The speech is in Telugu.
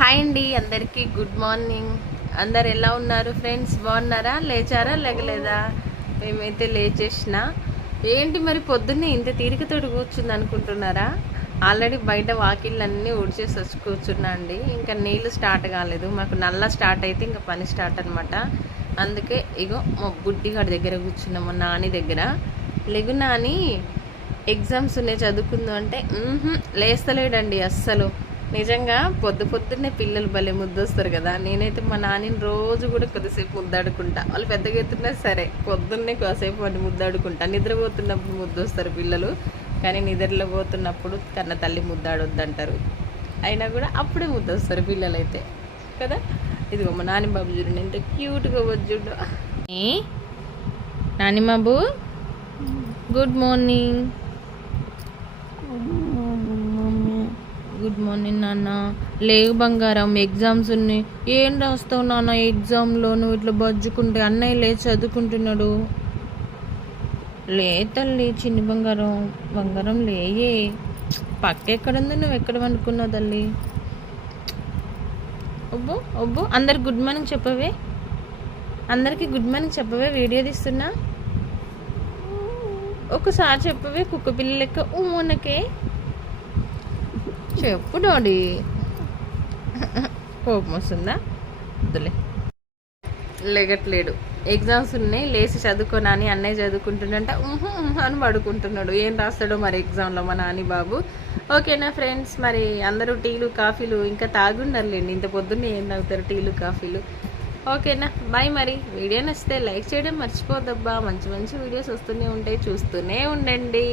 హాయ్ అండి, అందరికీ గుడ్ మార్నింగ్. అందరు ఎలా ఉన్నారు ఫ్రెండ్స్? బాగున్నారా? లేచారా లేగలేదా? మేమైతే లేచేసిన. ఏంటి మరి పొద్దున్నే ఇంత తీరికతోటి కూర్చుంది అనుకుంటున్నారా? ఆల్రెడీ బయట వాకిళ్ళన్నీ ఊడ్చేసి వచ్చి కూర్చున్నా అండి. ఇంకా నీళ్ళు స్టార్ట్ కాలేదు, మాకు నల్ల స్టార్ట్ అయితే ఇంకా పని స్టార్ట్ అనమాట. అందుకే ఇగో మా బుడ్డిగాడి దగ్గర కూర్చున్నాం, మా నాని దగ్గర. లెగు నాని, ఎగ్జామ్స్ ఉన్నాయి చదువుకుందాం అంటే లేస్తలేడండి అస్సలు. నిజంగా పొద్దున్నే పిల్లలు భలే ముద్దొస్తారు కదా. నేనైతే మా నాన్నని రోజు కూడా కొద్దిసేపు ముద్దాడుకుంటా. వాళ్ళు పెద్దగా ఎత్తున్నా సరే పొద్దున్నే కొద్దిసేపు వాడిని ముద్దాడుకుంటా. నిద్రపోతున్నప్పుడు ముద్దొస్తారు పిల్లలు, కానీ నిద్రలో పోతున్నప్పుడు కన్న తల్లి ముద్దాడొద్దంటారు. అయినా కూడా అప్పుడే ముద్దొస్తారు పిల్లలు అయితే కదా. ఇదిగో మా నాని బాబు చూడండి ఎంత క్యూట్గా వచ్చుడు. నాని బాబు గుడ్ మార్నింగ్. గుడ్ మార్నింగ్ నాన్న. లేవు బంగారం, ఎగ్జామ్స్ ఉన్నాయి. ఏం రాస్తావు నాన్న ఎగ్జామ్లో? నువ్వు ఇట్లా బజ్జుకుంటే అన్నయ్య లేచి చదువుకుంటున్నాడు. లే తల్లి, చిన్ని బంగారం, బంగారం లేయే. పక్క ఎక్కడుంది, నువ్వు ఎక్కడ వండుకున్నావు తల్లి? ఒబ్బు ఒబ్బు. అందరికి గుడ్ మార్నింగ్ చెప్పవే, అందరికి గుడ్ మార్నింగ్ చెప్పవే. వీడియో తీస్తున్నా, ఒకసారి చెప్పవే కుక్క పిల్ల లెక్క ఊనకే చెప్పు డాడీ. కోపం వస్తుందా? వద్దులే. లెగట్లేడు, ఎగ్జామ్స్ ఉన్నాయి లేచి చదువుకోనా అని అన్నయ్య చదువుకుంటుండంట అని పడుకుంటున్నాడు. ఏం రాస్తాడో మరి ఎగ్జామ్లో మా నాని బాబు. ఓకేనా ఫ్రెండ్స్, మరి అందరూ టీలు కాఫీలు ఇంకా తాగుండాలండి. ఇంత పొద్దున్నే ఏం తాగుతారు టీలు కాఫీలు? ఓకేనా, బాయ్. మరి వీడియో నచ్చితే లైక్ చేయడం మర్చిపోద్దబ్బా. మంచి మంచి వీడియోస్ వస్తూనే ఉంటాయి, చూస్తూనే ఉండండి.